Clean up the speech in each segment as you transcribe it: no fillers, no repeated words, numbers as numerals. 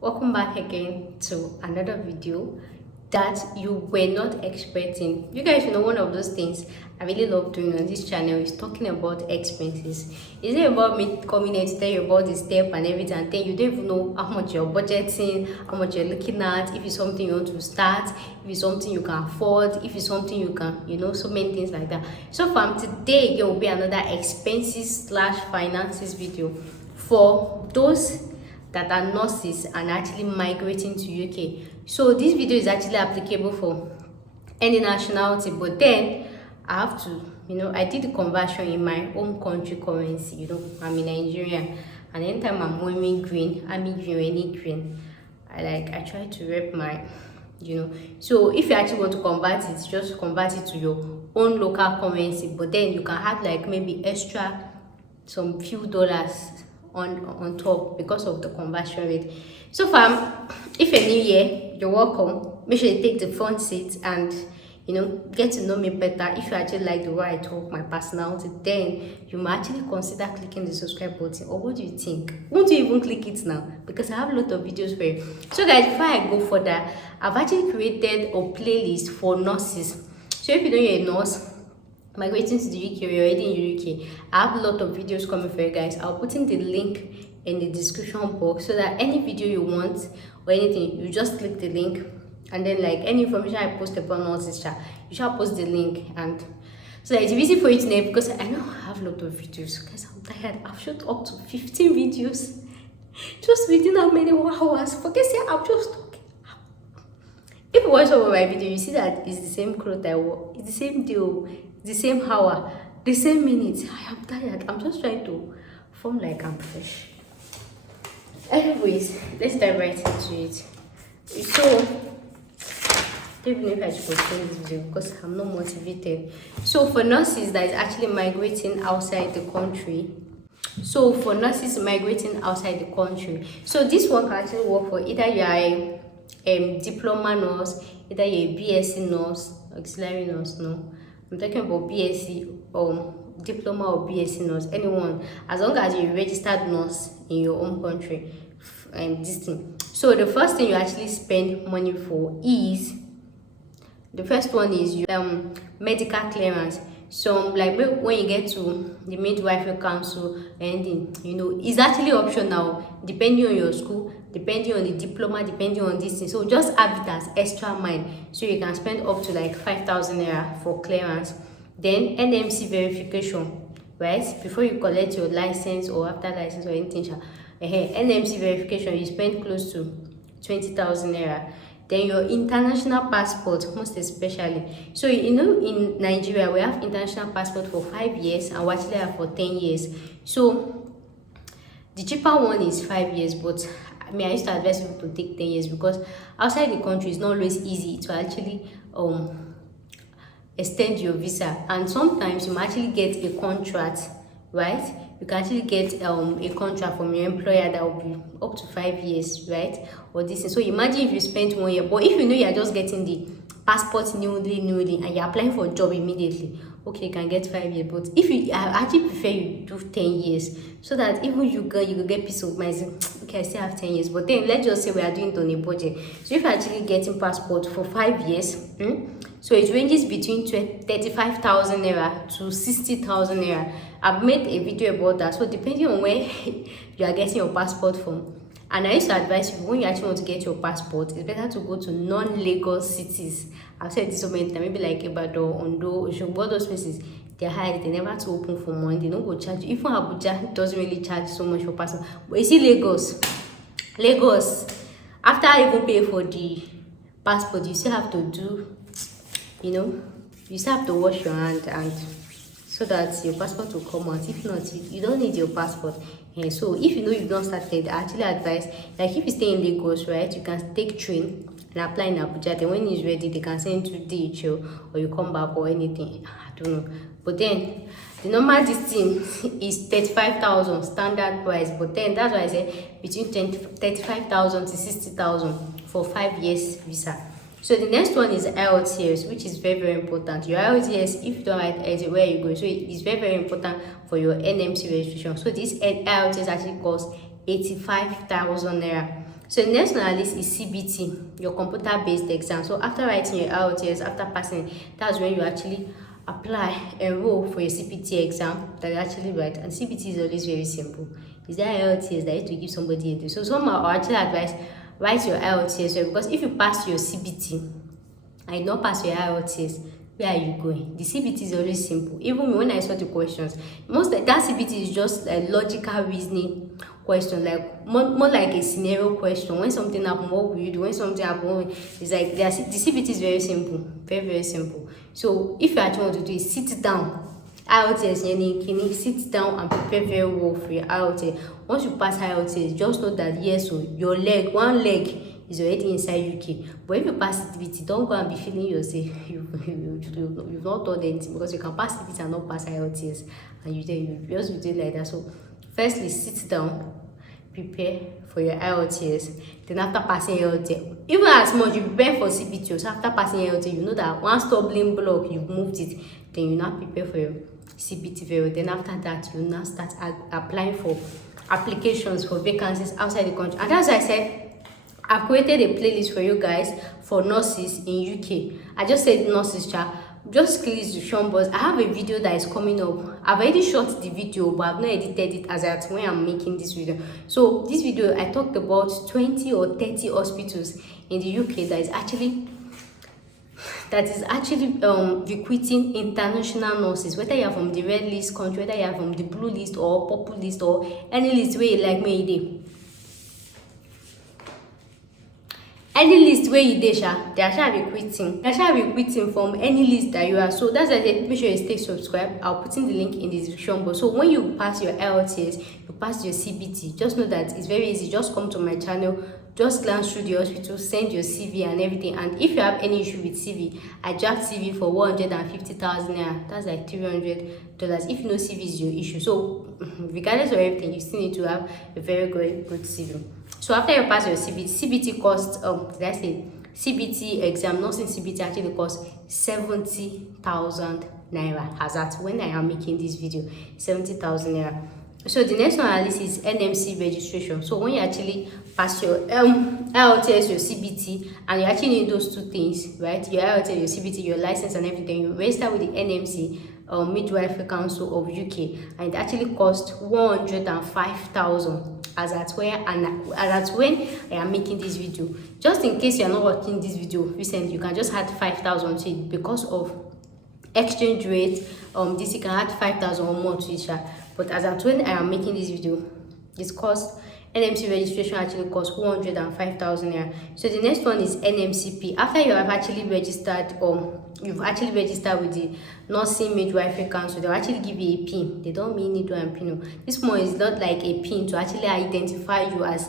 Welcome back again to another video that you were not expecting. You guys know one of those things I really love doing on this channel is talking about expenses. It's not about me coming here to tell you about the step and everything, and then you don't even know how much you're budgeting, how much you're looking at, if it's something you want to start, if it's something you can afford, if it's something you can, so many things like that. So from today again will be another expenses slash finances video for those that are nurses and actually migrating to UK. So this video is actually applicable for any nationality, but then I have to, I did the conversion in my own country currency. I'm in Nigeria, and anytime I'm wearing green, army green or any green, I try to rep my, So if you actually want to convert it, just convert it to your own local currency, but then you can have like maybe extra some few dollars on top because of the conversion rate. So fam, if you're new here, you're welcome. Make sure you take the front seat and get to know me better. If you actually like the way I talk, my personality, then you might actually consider clicking the subscribe button. Or what do you think? Won't you even click it now? Because I have a lot of videos for you. So guys, before I go further, I've actually created a playlist for nurses. So if you know you're a nurse migrating to the UK or you're already in the UK, I have a lot of videos coming for you guys. I'll put in the link in the description box so that any video you want or anything, you just click the link, and then like any information I post about nurses, you shall post the link, and so that it's easy for you to know, because I know I have a lot of videos. Guys, I'm tired. I've shot up to 15 videos just within how many hours. Forget say I'm just talking. If you watch over my video, you see that it's the same clothes I wore, it's the same deal, the same hour, the same minutes. I am tired. I'm just trying to form like I'm fresh. Anyways, let's dive right into it. So, I don't even know if I should continue this video because I'm not motivated. So, for nurses that is actually migrating outside the country, so this one can actually work for either you are a diploma nurse, either you're a BSc nurse, auxiliary nurse, no. I'm talking about BSc diploma or BSc nurse, anyone, as long as you're a registered nurse in your own country. This thing. So the first thing you actually spend money for is, the first one is your medical clearance. So like when you get to the midwifery council, and it's actually optional depending on your school, depending on the diploma, depending on this thing. So just have it as extra mile, so you can spend up to like 5,000 naira for clearance. Then NMC verification, right? Before you collect your license or after license or anything, NMC verification, you spend close to 20,000 naira. Then your international passport, most especially. So in Nigeria we have international passport for 5 years, and we actually have for 10 years. So the cheaper one is 5 years, but I used to advise people to take 10 years because outside the country it's not always easy to actually extend your visa, and sometimes you might actually get a contract, right? You can actually get a contract from your employer that will be up to 5 years, right? Or this thing. So imagine if you spent 1 year, but if you're just getting the passport newly and you're applying for a job immediately, okay, you can get 5 years. But if you, I actually prefer you do 10 years, so that even you can get peace of mind. Okay, I still have 10 years, but then let's just say we are doing it on a budget. So if you're actually getting passport for 5 years, so it ranges between 35,000 naira to 60,000 naira. I've made a video about that. So depending on where you are getting your passport from, and I used to advise you, when you actually want to get your passport, it's better to go to non-Lagos cities. I've said this so many times, maybe like Ibadan, Ondo, Osogbo, those places, they're high, they never to open for money, they don't go charge you. Even Abuja doesn't really charge so much for passport. But you see Lagos, after even pay for the passport, you still have to do, you still have to wash your hand, and so that your passport will come out. If not, you don't need your passport. So if you've not started, I actually advise, like if you stay in Lagos, right, you can take train and apply in Abuja. Then when it's ready, they can send you to DHL, or you come back or anything. I don't know. But then the normal distance is 35,000 standard price. But then that's why I say between 35,000 to 60,000 for 5 years visa. So the next one is IELTS, which is very, very important. Your IELTS, if you don't write IELTS, where you go, so it's very, very important for your NMC registration. So this IELTS actually costs 85,000 naira. So the next one on our list is CBT, your computer-based exam. So after writing your IELTS, after passing, that's when you actually apply, enroll for your CPT exam that you actually write. And CPT is always very simple. Is there IELTS that you have to give somebody a do? So some are actually advise write your IELTS well, because if you pass your CBT and you not pass your IELTS, where are you going? The CBT is always simple. Even when I saw the questions, most that CBT is just a logical reasoning question, like more like a scenario question. When something happens, what will you do? When something happens, it's like the CBT is very simple, very simple. So if you actually want to do it, sit down. IELTS, sit down and prepare very well for your IELTS. Once you pass IELTS, just know that yes, so your one leg is already inside UK. But if you pass CBT, don't go and be feeling yourself you've not done anything, because you can pass CBT and not pass IELTS, and you just be doing like that. So firstly, sit down, prepare for your IELTS. Then after passing IELTS, even as much you prepare for CBT, so after passing IELTS, you know that one stumbling block, you've moved it, then you now prepare for your CBT very. Then after that, you now start applying for applications for vacancies outside the country. And as I said, I've created a playlist for you guys for nurses in UK. I just said nurses chat. Just click the description box. I have a video that is coming up. I've already shot the video, but I've not edited it as at when I'm making this video. So this video, I talked about 20 or 30 hospitals in the UK that is actually recruiting international nurses, whether you are from the red list country, whether you are from the blue list or purple list or any list where you like me. Any list where you dey, they are recruiting. They are recruiting from any list that you are. So that's why make sure you stay subscribed. I'll put in the link in the description box. So when you pass your IELTS, you pass your CBT, just know that it's very easy. Just come to my channel, just glance through the hospital, send your CV and everything. And if you have any issue with CV, I draft CV for 150,000 naira. That's like $300. If no CV is your issue. So regardless of everything, you still need to have a very good CV. So after you pass your CBT costs, CBT exam, nursing CBT actually costs 70,000 naira. As at when I am making this video, 70,000 naira. So the next one on our list is NMC registration. So when you actually pass your IELTS, your CBT, and you actually need those two things, right? Your IELTS, your CBT, your license and everything, you register with the NMC Midwifery Council of UK, and it actually costs 105,000 as at when I am making this video. Just in case you are not watching this video recently, you can just add 5,000 to it because of exchange rate. This you can add 5,000 or more to it. But as at when I am making this video, this cost NMC registration actually costs 105,000 naira. So the next one is NMCP. After you have actually registered, you've actually registered with the Nursing Midwifery Council, they'll actually give you a PIN. They don't mean needle and pin. This one is not like a PIN to actually identify you as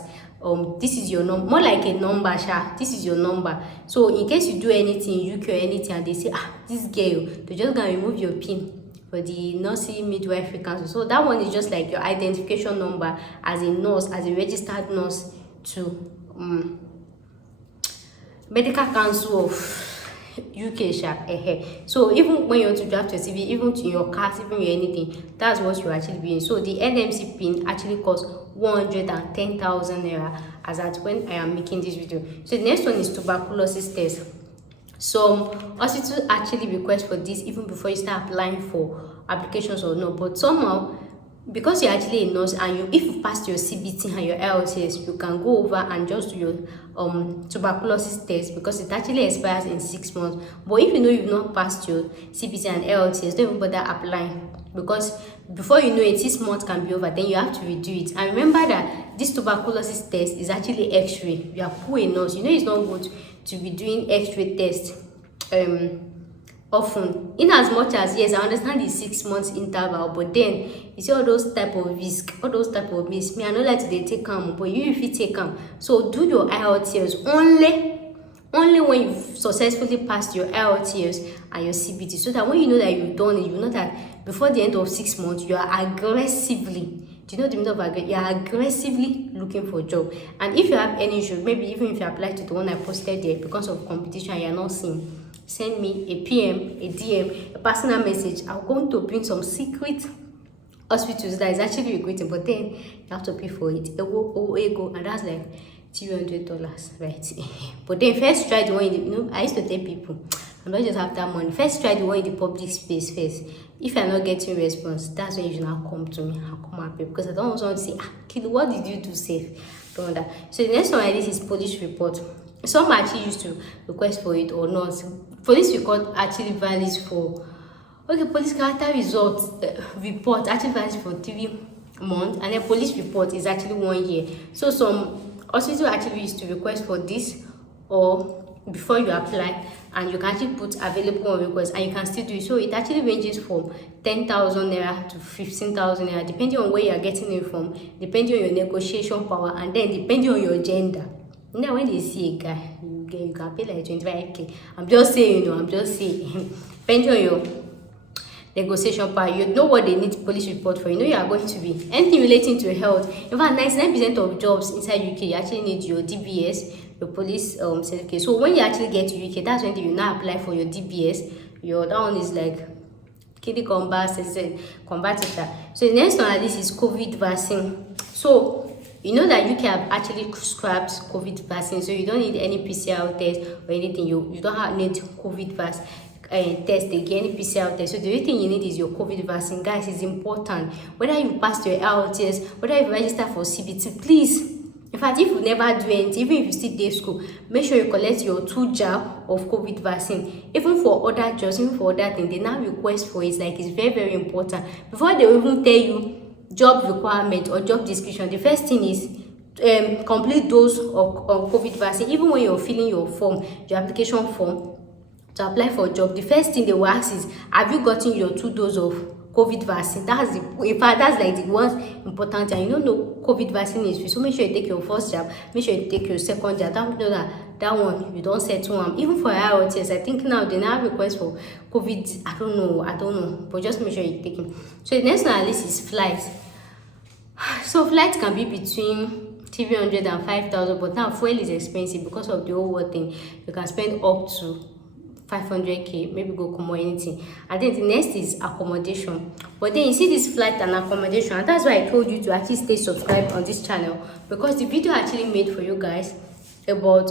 this is your number, more like a number. This is your number. So in case you do anything in UK or anything and they say this girl, they're just gonna remove your PIN for the Nursing Midwifery Council. So that one is just like your identification number as a nurse, as a registered nurse to Medical Council of UK. So even when you want to draft your CV, even in your cars, even your anything, that's what you're actually doing. So the NMC PIN actually costs 110,000 naira as at when I am making this video. So the next one is tuberculosis test. Some hospitals actually request for this even before you start applying for applications or no, but somehow because you're actually a nurse and if you passed your CBT and your IELTS, you can go over and just do your tuberculosis test because it actually expires in 6 months. But if you know you've not passed your CBT and IELTS, don't even bother applying, because before you know it, 6 months can be over, then you have to redo it. And remember that this tuberculosis test is actually X-ray. You are poor enough, you know it's not good to be doing X-ray tests often, in as much as yes, I understand the 6 months interval, but then you see all those type of risk, all those type of risk. Me, I know that they take them, but you if you take them, so do your IELTS only when you've successfully passed your IELTS and your CBT, so that when you know that you've done it, you know that before the end of 6 months you are aggressively, do you know the meaning of aggressive? You are aggressively looking for a job. And if you have any issue, maybe even if you apply to the one I posted there because of competition you're not seeing, send me a PM, a DM, a personal message. I'm going to bring some secret hospitals that is actually recruiting, but then you have to pay for it. Ego, and that's like $300, right? But then first try the one in the, you know, I used to tell people, I'm not just after money. First try the one in the public space first. If you're not getting response, that's when you should now come to me. I'll come and pay, because I don't want to say, kid, what did you do safe? Don't that. So the next one like this is police report. Some actually used to request for it or not. Police record actually values for, okay, police character results report actually values for 3 months, and then police report is actually 1 year. So some hospitals actually used to request for this or before you apply, and you can actually put available on request, and you can still do it. So it actually ranges from 10,000 naira to 15,000 naira, depending on where you are getting it from, depending on your negotiation power, and then depending on your gender. Now when they see a guy, you can pay like 25k. I'm just saying, you know, I'm just saying. Depending on your negotiation power, you know what they need police report for. You know you are going to be anything relating to health. In fact, 99% of jobs inside UK, you actually need your DBS, your police certificate. So when you actually get to UK, that's when you now apply for your DBS. Your that one is like kidney combat teacher. So the next one, this is COVID vaccine. So you know that UK have actually scrapped COVID vaccine, so you don't need any PCR test or anything. You don't need COVID vaccine test again, any PCR test. So the only thing you need is your COVID vaccine. Guys, it's important. Whether you passed your LTS, whether you register for CBT, please. In fact, if you never do anything, even if you still day school, make sure you collect your 2 jab of COVID vaccine. Even for other jobs, even for other things, they now request for it. Like, it's very, very important. Before they even tell you job requirement or job description, the first thing is complete dose of COVID vaccine. Even when you're filling your form, your application form to apply for a job, the first thing they will ask is, have you gotten your 2 doses of COVID vaccine? That's the, in fact, that's like the most important. And you don't know COVID vaccine is free, so make sure you take your first jab, make sure you take your second jab. That one you don't settle them. Even for IOTS, I think now they now request for COVID. I don't know, but just make sure you take it. So the next analysis is flights. So flights can be between 300 and 5,000, but now fuel is expensive because of the whole world thing. You can spend up to 500k, maybe go come or anything. And then the next is accommodation. But then you see this flight and accommodation, and that's why I told you to actually stay subscribed on this channel, because the video actually made for you guys about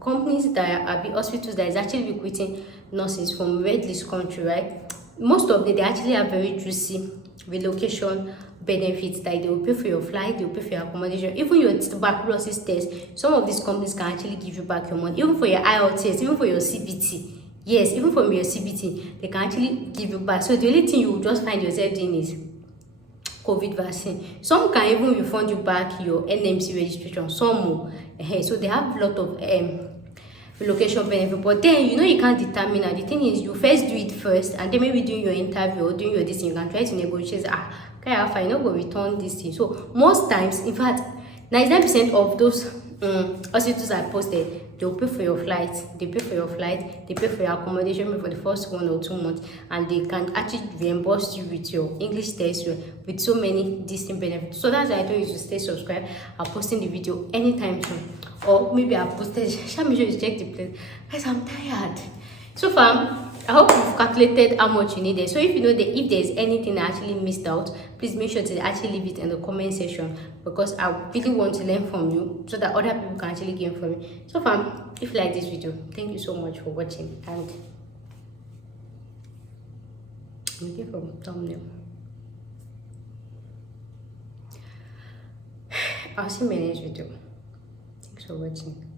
companies that are hospitals that is actually recruiting nurses from red list country, right? Most of them, they actually have very juicy relocation benefits, like they will pay for your flight, they will pay for your accommodation, even your tuberculosis test. Some of these companies can actually give you back your money, even for your IELTS, even for your CBT. Yes, even from your CBT, they can actually give you back. So the only thing you will just find yourself doing is COVID vaccine. Some can even refund you back your NMC registration, some will. So they have a lot of relocation benefit, but then you know you can't determine. And the thing is, you first do it first, and then maybe doing your interview or doing your this thing, you can try to negotiate. Okay, I know go return this thing. So most times, in fact, 99% of those hospitals I posted, they'll pay for your flight, they pay for your flight, they pay for your accommodation for the first 1 or 2 months, and they can actually reimburse you with your English test with so many distinct benefits. So that's why I told you to stay subscribed. I'm posting the video anytime soon, or maybe I'll post it. Make sure you check the place. Guys, I'm tired. So far, I hope you've calculated how much you needed. So if you know that if there's anything I actually missed out, please make sure to actually leave it in the comment section, because I really want to learn from you so that other people can actually gain from it. So far, if you like this video, thank you so much for watching, and I'm looking for a thumbnail. I'll see you in my next video. Thanks for watching.